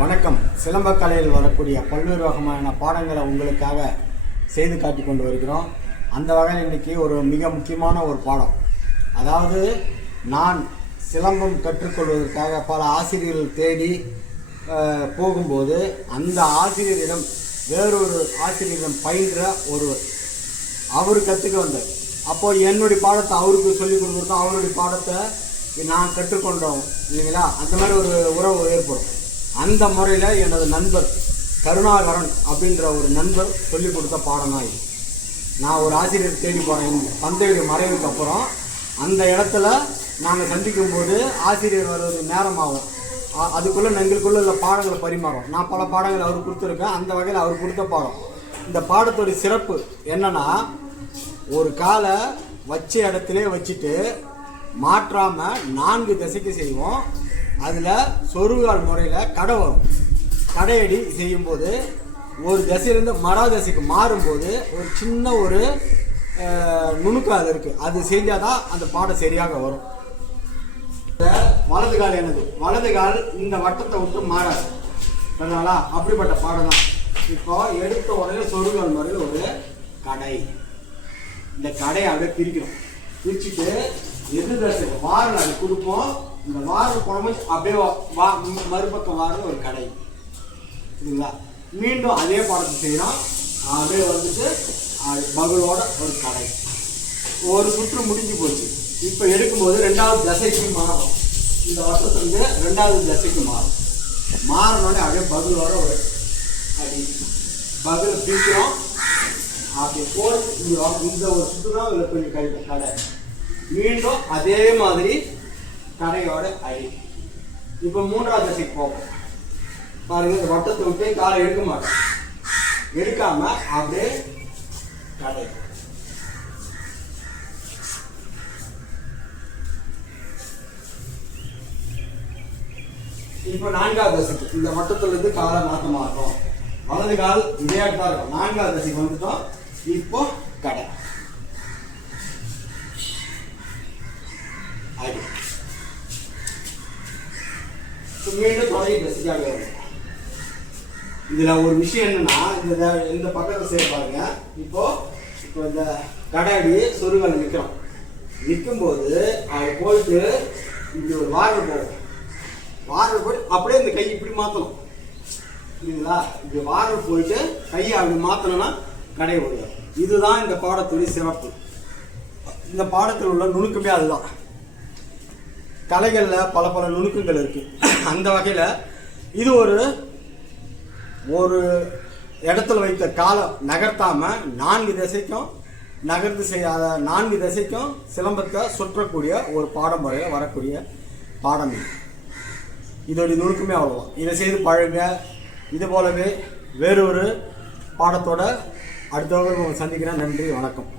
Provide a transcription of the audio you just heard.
வணக்கம். சிலம்பக்கலையில் வரக்கூடிய பல்வேறு வகையான பாடங்களை உங்களுக்காக செய்து காட்டி கொண்டு வருகிறோம். அந்த வகையில் இன்றைக்கி ஒரு மிக முக்கியமான ஒரு பாடம். அதாவது நான் சிலம்பம் கற்றுக்கொள்வதற்காக பல ஆசிரியர்கள் தேடி போகும்போது அந்த ஆசிரியரிடம் வேறொரு ஆசிரியரிடம் பயின்ற அவர் கற்றுக்க வந்தார். அப்போது என்னுடைய பாடத்தை அவருக்கு சொல்லிக் கொடுத்துருக்கோம், அவருடைய பாடத்தை நான் கற்றுக்கொண்டோம் இல்லைங்களா. அந்த மாதிரி ஒரு உறவு ஏற்படும். அந்த முறையில் எனது நண்பர் கருணாகரன் அப்படின்ற ஒரு நண்பர் சொல்லிக் கொடுத்த பாடம் தான் இது. நான் ஒரு ஆசிரியர் தேடி போகிறேன். தந்தையுடைய மறைவுக்கு அப்புறம் அந்த இடத்துல நாங்கள் சந்திக்கும் போது ஆசிரியர் வருவது நேரமாகும். அதுக்குள்ளே எங்களுக்குள்ளே உள்ள பாடங்களை பரிமாறும். நான் பல பாடங்கள் அவர் கொடுத்துருக்கேன். அந்த வகையில் அவர் கொடுத்த பாடம். இந்த பாடத்துடைய சிறப்பு என்னன்னா, ஒரு காலை வச்ச இடத்துல வச்சுட்டு மாற்றாமல் 4 திசைக்கு செய்வோம். அதில் சொருகால் முறையில் கடை வரும். கடையடி செய்யும்போது ஒரு திசையிலேருந்து மரா திசைக்கு மாறும்போது ஒரு சின்ன ஒரு நுணுக்கம் இருக்குது. அது செஞ்சால் தான் அந்த பாடம் சரியாக வரும். வலது கால் என்னது, வலது கால் இந்த வட்டத்தை விட்டு மாறாது. அதனால அப்படிப்பட்ட பாடம் தான். இப்போ எடுத்த உடனே சொருகால் முறையில் ஒரு கடை, இந்த கடையை அப்படியே பிரிக்கிறோம். பிரிச்சுட்டு எது தசை வாரல் அது கொடுப்போம். இந்த வாரல் குழம்பு அப்படியே மறுபக்கம் வாரல் ஒரு கடை சரிங்களா. மீண்டும் அதே பாடத்தை செய்யறோம். அப்படியே வந்துட்டு மகளோட ஒரு கடை. ஒரு சுற்று முடிஞ்சு போச்சு. இப்போ எடுக்கும்போது 2வது திசைக்கு மாறும். இந்த வட்டத்துலேருந்து 2வது திசைக்கு மாறும். மாறினோடனே அப்படியே பகுலோட ஒரு அடி பகுல பிரிக்கிறோம். அப்படி போட்டு இந்த ஒரு சுற்று தான் இதில் கொஞ்சம் கடை. மீண்டும் அதே மாதிரி கடையோட அடி. இப்போ 3வது திசைக்கு போகும். பாருங்க, இந்த வட்டத்தை விட்டு காலை எடுக்க மாட்டோம். எடுக்காம அப்படியே கடை. இப்போ 4வது திசைக்கு இந்த வட்டத்துல இருந்து காலை மாற்ற மாட்டோம். வலது கால் இதே இடத்தா இருக்கும். 4வது திசைக்கு வந்துட்டோம். இப்போ கடை அடி. மீண்டும் தொடங்கி திசைக்காக வரும். இதுல ஒரு விஷயம் என்னன்னா, இந்த பக்கத்தை செய்ய பாருங்க. இப்போ இந்த கடாடி சொருகால் நிற்கிறோம். நிற்கும்போது அது போயிட்டு இப்படி ஒரு வாரல் போகும். வாரல் போயிட்டு அப்படியே இந்த கை இப்படி மாற்றணும் இல்லைங்களா. இப்படி வாரல் போயிட்டு கையை அப்படி மாற்றணும்னா கடை ஓடும். இதுதான் இந்த பாடத்துடைய சிறப்பு. இந்த பாடத்தில் உள்ள நுணுக்கமே அதுதான். கலைகளில் பல நுணுக்கங்கள் இருக்கு. அந்த வகையில் இது ஒரு இடத்துல வைத்த காலம் நகர்த்தாம 4 திசைக்கும் நகர்ந்து செய்யாத 4 திசைக்கும் சிலம்பத்தை சுற்றக்கூடிய ஒரு பாடமுறையில் வரக்கூடிய பாடம் இது. இதோடைய நுணுக்கமே அவ்வளோதான். இதை செய்து பழங்க. இது போலவே வேறொரு பாடத்தோட அடுத்த வகுப்பு சந்திக்கிறேன். நன்றி, வணக்கம்.